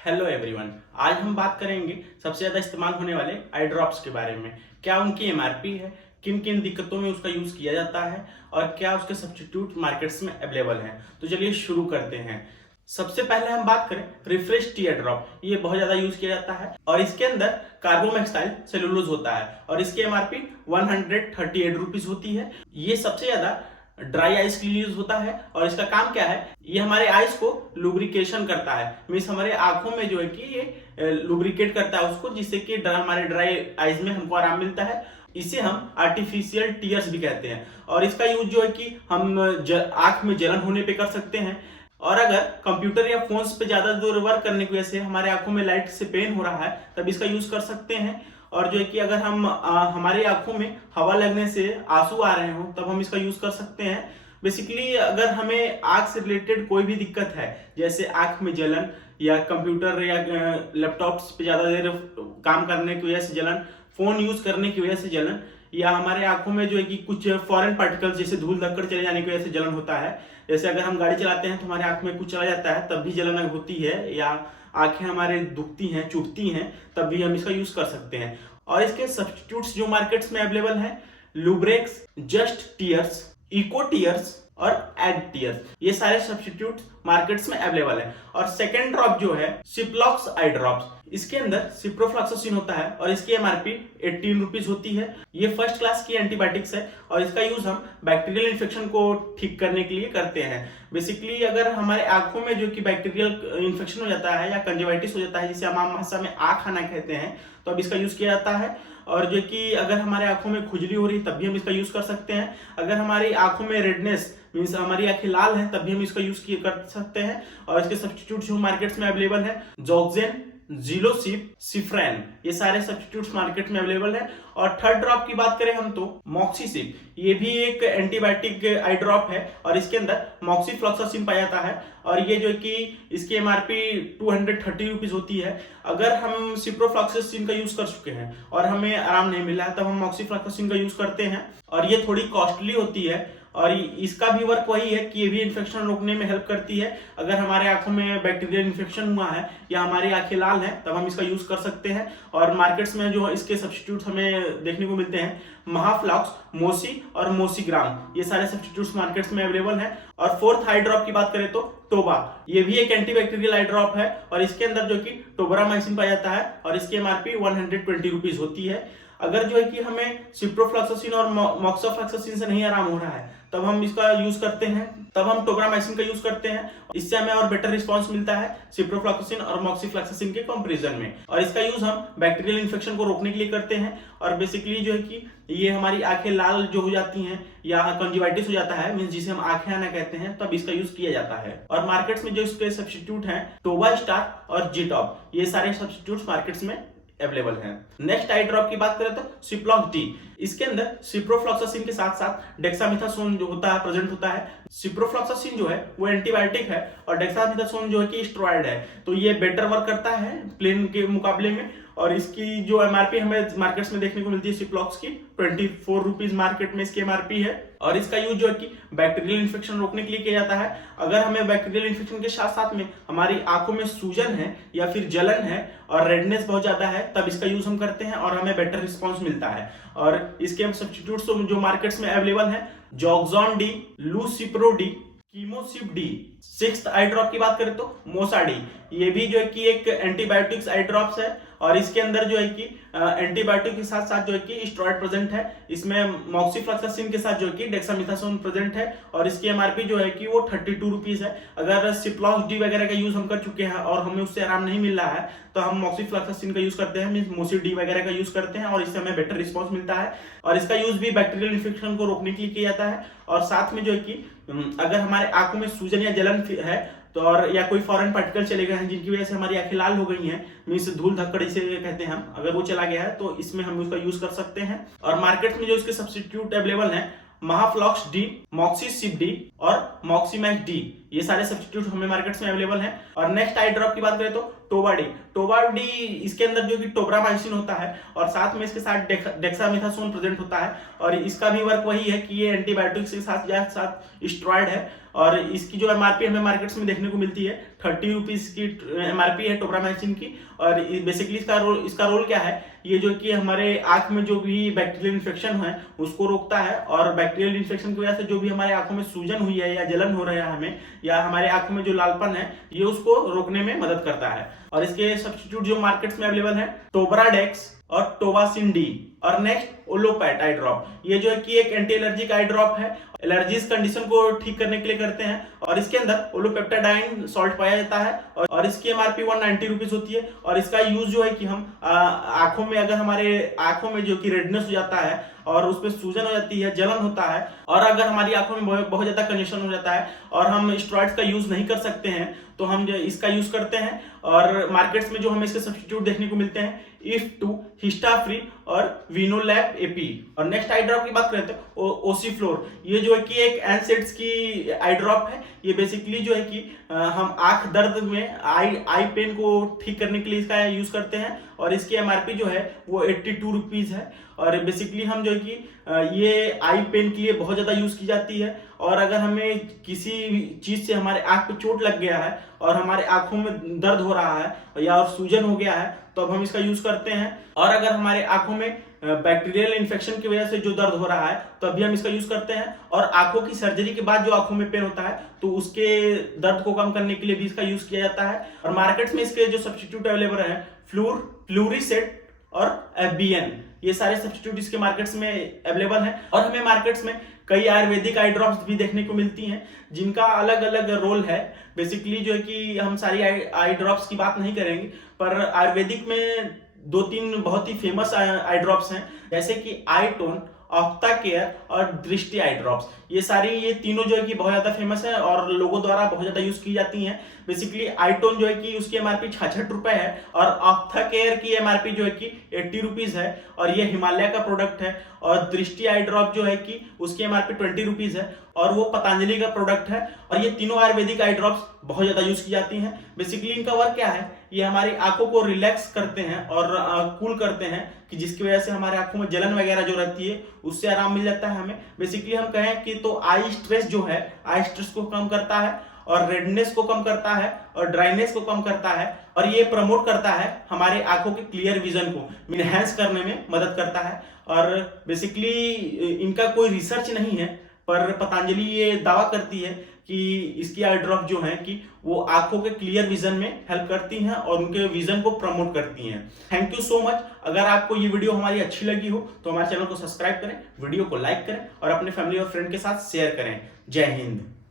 Hello everyone. आज हम बात करेंगे सबसे ज़्यादा इस्तेमाल होने वाले आई ड्रॉप्स के बारे में। क्या उनकी एमआरपी है, किन किन दिक्कतों में उसका यूज़ किया जाता है और क्या उसके सब्स्टिट्यूट मार्केट्स में अवेलेबल हैं। तो चलिए शुरू करते हैं। सबसे पहले हम बात करें रिफ्रेश टी ड्रॉप। ये बहुत ज़्यादा यूज़ किया जाता है और इसके अंदर कार्बोमेक्साइल सेलुलोज होता है और इसकी एमआरपी 138 रुपीज़ होती है। ये सबसे ज़्यादा ड्राई आइस के लिए यूज होता है और इसका काम क्या है, ये हमारे आइस को लुब्रिकेशन करता है। मीन्स हमारे आंखों में जो है कि ये लुब्रिकेट करता है उसको, जिससे कि हमारे ड्राई आइस में हमको आराम मिलता है। इसे हम आर्टिफिशियल टीयर्स भी कहते हैं और इसका यूज जो है कि हम आंख में जलन होने पे कर सकते हैं। और अगर कंप्यूटर या फोन्स पे ज्यादा देर वर्क करने की वजह से हमारे आंखों में लाइट से पेन हो रहा है तब इसका यूज कर सकते हैं। और जो है कि अगर हम हमारी आंखों में हवा लगने से आंसू आ रहे हो तब हम इसका यूज कर सकते हैं। बेसिकली अगर हमें आंख से रिलेटेड कोई भी दिक्कत है, जैसे आंख में जलन या कंप्यूटर या लैपटॉप्स पे ज्यादा देर काम करने की वजह से जलन, फोन यूज करने की वजह से जलन, या हमारे आंखों में जो है कि कुछ फॉरेन पार्टिकल्स जैसे धूल धक्कड़ चले जाने की वजह से जलन होता है। जैसे अगर हम गाड़ी चलाते हैं तो हमारे आंख में कुछ चला जाता है तब भी जलन होती है, या आंखें हमारे दुखती हैं, चुभती हैं, तब भी हम इसका यूज कर सकते हैं। और इसके सब्स्टिट्यूट्स जो मार्केट्स में अवेलेबल हैं, लुब्रेक्स, जस्ट टीयर्स, इको टीयर्स और एड टीयर्स, ये सारे सब्स्टिट्यूट मार्केट्स में अवेलेबल है। और सेकेंड ड्रॉप जो है सिप्लॉक्स आई ड्रॉप्स, इसके अंदर सिप्रोफ्लॉक्सासिन होता है और इसकी एमआरपी 18 रुपीज होती है। ये फर्स्ट क्लास की एंटीबायोटिक्स है और इसका यूज हम बैक्टीरियल इन्फेक्शन को ठीक करने के लिए करते हैं। बेसिकली अगर हमारे आंखों में जो कि बैक्टीरियल इन्फेक्शन हो जाता है या कंजक्टिविटिस हो जाता है, जिसे हम आम भाषा में आंख आना कहते हैं, तो अब इसका यूज किया जाता है। और जो कि अगर हमारे आंखों में खुजली हो रही तब भी हम इसका यूज कर सकते हैं। अगर हमारी आंखों में रेडनेस मीन्स हमारी आंखें लाल हैं तब भी हम इसका यूज कर सकते हैं। और इसके सब्स्टिट्यूट जो मार्केट्स में अवेलेबल है, जोक्सेन, जिलोसिप, सिफ्रेन, ये सारे सब्स्टिट्यूट्स मार्केट में अवेलेबल है। और थर्ड ड्रॉप की बात करें हम तो मॉक्सीसिप, ये भी एक एंटीबायोटिक आई ड्रॉप है और इसके अंदर मॉक्सीफ्लॉक्सासिन पाया जाता है और ये जो कि इसकी एमआरपी 230 रुपीज होती है। अगर हम सिप्रोफ्लॉक्सासिन का यूज कर चुके हैं और हमें आराम नहीं मिला है तब हम मॉक्सीफ्लॉक्सासिन का यूज करते हैं और ये थोड़ी कॉस्टली होती है। और इसका भी वर्क वही है कि ये भी इन्फेक्शन रोकने में हेल्प करती है। अगर हमारे आंखों में बैक्टीरियल इन्फेक्शन हुआ है या हमारी आंखें लाल हैं तब हम इसका यूज कर सकते हैं। और मार्केट्स में जो इसके सब्स्टिट्यूट हमें देखने को मिलते हैं, महाफ्लॉक्स, मोसी और मोसीग्राम, ये सारे सब्स्टिट्यूट्स मार्केट्स में अवेलेबल हैं। और फोर्थ आई ड्रॉप की बात करें तो टोबा, ये भी एक एंटीबैक्टीरियल आई ड्रॉप है और इसके अंदर जो कि टोबरामाइसिन पाया जाता है और इसकी एमआरपी 120 रुपीज होती है। अगर जो है कि हमें सिप्रोफ्लॉक्सासिन और मॉक्सोफ्लॉक्सासिन से नहीं आराम हो रहा है तब हम इसका यूज करते हैं, तब हम टोब्रामाइसिन का यूज करते हैं। इससे हमें और बेटर रिस्पांस मिलता है सिप्रोफ्लॉक्सासिन और मॉक्सीफ्लॉक्सासिन के कंपैरिजन में। और इसका यूज हम बैक्टीरियल इन्फेक्शन को रोकने के लिए करते हैं। और बेसिकली जो है कि ये हमारी आंखें लाल जो हो जाती हैं या कंजक्टिविटिस हो जाता है, मींस जिसे हम आंखें आना कहते हैं, तब इसका यूज किया जाता है। और मार्केट्स में जो इसके सब्स्टिट्यूट हैं, टोबा स्टार और जीटॉप, ये सारे सब्स्टिट्यूट्स मार्केट्स में अवेलेबल है। नेक्स्ट आई ड्रॉप की बात करें तो सिप्लॉक्स डी, इसके अंदर सिप्रोफ्लॉक्सासिन के साथ साथ डेक्सामेथासोन जो होता है प्रेजेंट होता है। सिप्रोफ्लॉक्सासिन जो है वो एंटीबायोटिक है और डेक्सामेथासोन जो है कि स्टेरॉइड है, तो ये बेटर वर्क करता है प्लेन के मुकाबले में। और इसकी जो एमआरपी हमें मार्केट्स में देखने को मिलती है सिप्लॉक्स की 24 रुपीज मार्केट में इसकी एमआरपी है। और इसका यूज जो है कि बैक्टीरियल इन्फेक्शन रोकने के लिए किया जाता है। अगर हमें बैक्टीरियल इन्फेक्शन के साथ साथ में हमारी आंखों में सूजन है या फिर जलन है और रेडनेस बहुत ज्यादा है तब इसका यूज हम करते हैं और हमें बेटर रिस्पॉन्स मिलता है। और इसके हम सब्स्टिट्यूट्स जो मार्केट्स में अवेलेबल है, जॉक्सॉन डी, लूसिप्रो डी, कीमोसिप डी। सिक्स्थ आई ड्रॉप की बात करें तो मोसा डी, ये भी जो है कि एक एंटीबायोटिक्स आई ड्रॉप्स है और इसके अंदर जो है कि एंटीबायोटिक के साथ साथ जो है कि स्टेरॉइड प्रेजेंट है। इसमें मॉक्सीफ्लॉक्सासिन के साथ जो है कि डेक्सामेथासोन प्रेजेंट है और इसकी एमआरपी जो है कि वो 32 रुपीज है। अगर सिप्लॉक्स डी वगैरह का यूज हम कर चुके हैं और हमें उससे आराम नहीं मिल रहा है तो हम मॉक्सीफ्लॉक्सासिन का यूज करते हैं, मींस मोसी डी वगैरह का यूज करते हैं और इससे हमें बेटर रिस्पॉन्स मिलता है। और इसका यूज भी बैक्टीरियल इन्फेक्शन को रोकने के लिए किया जाता है। और साथ में जो है कि अगर हमारे आंखों में सूजन या जलन है तो और या कोई फॉरेन पार्टिकल चले गए हैं जिनकी वजह से हमारी आंखें लाल हो गई हैं, मींस धूल धक्कड़ इसे कहते हैं हम, अगर वो चला गया है तो इसमें हम उसका यूज कर सकते हैं। और मार्केट में जो इसके सब्स्टिट्यूट अवेलेबल हैं, महाफ्लॉक्स डी, मॉक्सीसिप डी और मॉक्सीमैक्स डी, ये सारे सब्स्टिट्यूट हमें मार्केट्स में अवेलेबल हैं। और नेक्स्ट आई ड्रॉप की बात करें तो टोबाडी इसके अंदर जो कि टोब्रामाइसिन होता है और साथ में इसके साथ डेक्सामेथासोन प्रेजेंट होता है और इसका भी वर्क वही है कि ये एंटीबायोटिक्स के साथ स्टेरॉइड है और इसकी जो एमआरपी हमें मार्केट्स में देखने को मिलती है 30 रुपीज की एमआरपी है टोब्रामाइसिन की। और बेसिकली इसका रोल क्या है, ये जो कि हमारे आंख में जो भी बैक्टीरियल इन्फेक्शन है उसको रोकता है और बैक्टीरियल इन्फेक्शन की वजह से जो भी हमारे आंखों में सूजन हुई है या जलन हो रहा है हमें या हमारे आंखों में जो लालपन है ये उसको रोकने में मदद करता है। और इसके सब्स्टिट्यूट जो मार्केट्स में अवेलेबल है टोब्राडेक्स और टोबासिन डी। और नेक्स्ट ओलोपैट आई ड्रॉप, ये जो है कि एक एंटी एलर्जिक आई ड्रॉप है, एलर्जीज कंडीशन को ठीक करने के लिए करते हैं और इसके अंदर ओलोपेप्टाडाइन सॉल्ट पाया जाता है और इसकी एमआरपी 190 रुपीज होती है। और इसका यूज जो है कि हम आंखों में अगर हमारे आंखों में जो कि रेडनेस हो जाता है और उसमें सूजन हो जाती है, जलन होता है और अगर हमारी आंखों में बहुत ज्यादा कंजेशन हो जाता है और हम स्टेरॉइड्स का यूज नहीं कर सकते हैं तो हम इसका यूज करते हैं। और मार्केट्स में जो हमें इसके सब्स्टिट्यूट देखने को मिलते हैं IF2, हिस्टाफ्री और विनोलैप एपी। और नेक्स्ट आई ड्रॉप की बात करते हैं ओसीफ्लोर, ये जो है कि एक एनसेड्स की आई ड्रॉप है। ये बेसिकली जो है कि हम आंख दर्द में आई पेन को ठीक करने के लिए इसका यूज करते हैं और इसकी एमआरपी जो है वो 82 रुपीज है। और बेसिकली हम जो है कि ये आई पेन के लिए बहुत ज्यादा यूज की जाती है और अगर हमें किसी चीज से हमारे आंख पे चोट लग गया है और हमारे आंखों में दर्द हो रहा है या सूजन हो गया है तो अब हम इसका यूज करते हैं। और अगर हमारे आंखों में बैक्टीरियल इन्फेक्शन की वजह से जो दर्द हो रहा है तो अभी हम इसका यूज करते हैं। और आंखों की सर्जरी के बाद जो आंखों में पेन होता है तो उसके दर्द को कम करने के लिए भी इसका यूज किया जाता है। और मार्केट्स में इसके जो सब्स्टिट्यूट अवेलेबल है फ्लूरिसेट और एफबीएन, ये सारे सब्स्टिट्यूट इसके मार्केट्स में अवेलेबल हैं। और हमें मार्केट्स में कई आयुर्वेदिक आई ड्रॉप्स भी देखने को मिलती हैं जिनका अलग अलग रोल है। बेसिकली जो है कि हम सारी आई ड्रॉप्स की बात नहीं करेंगे पर आयुर्वेदिक में 2-3 बहुत ही फेमस आई ड्रॉप्स हैं जैसे कि आईटोन, ऑप्टा केयर और दृष्टि आई ड्रॉप्स। ये तीनों जो है कि बहुत ज्यादा फेमस है और लोगों द्वारा बहुत ज्यादा यूज की जाती हैं। बेसिकली आईटोन जो है कि उसकी एमआरपी 66 रुपए है और ऑप्टा केयर की एमआरपी जो है कि 80 रुपीज है और ये हिमालय का प्रोडक्ट है। और दृष्टि आई ड्रॉप जो है कि उसकी एमआरपी 20 रुपीज है और वो पतंजलि का प्रोडक्ट है। और ये तीनों आयुर्वेदिक आई ड्रॉप्स बहुत ज्यादा यूज की जाती हैं। बेसिकली इनका वर्क क्या है, ये हमारी आंखों को रिलैक्स करते हैं और कूल करते हैं कि जिसकी वजह से हमारे आंखों में जलन वगैरह जो रहती है उससे आराम मिल जाता है हमें। बेसिकली हम कहें कि तो आई स्ट्रेस जो है, आई स्ट्रेस को कम करता है और रेडनेस को कम करता है और ड्राइनेस को कम करता है और ये प्रमोट करता है हमारे आंखों के क्लियर विजन को इनहैंस करने में मदद करता है। और बेसिकली इनका कोई रिसर्च नहीं है पर पतंजलि ये दावा करती है कि इसकी आई ड्रॉप जो है कि वो आंखों के क्लियर विजन में हेल्प करती हैं और उनके विजन को प्रमोट करती हैं। Thank you so much. अगर आपको ये वीडियो हमारी अच्छी लगी हो तो हमारे चैनल को सब्सक्राइब करें, वीडियो को लाइक करें और अपने फैमिली और फ्रेंड के साथ शेयर करें। जय हिंद।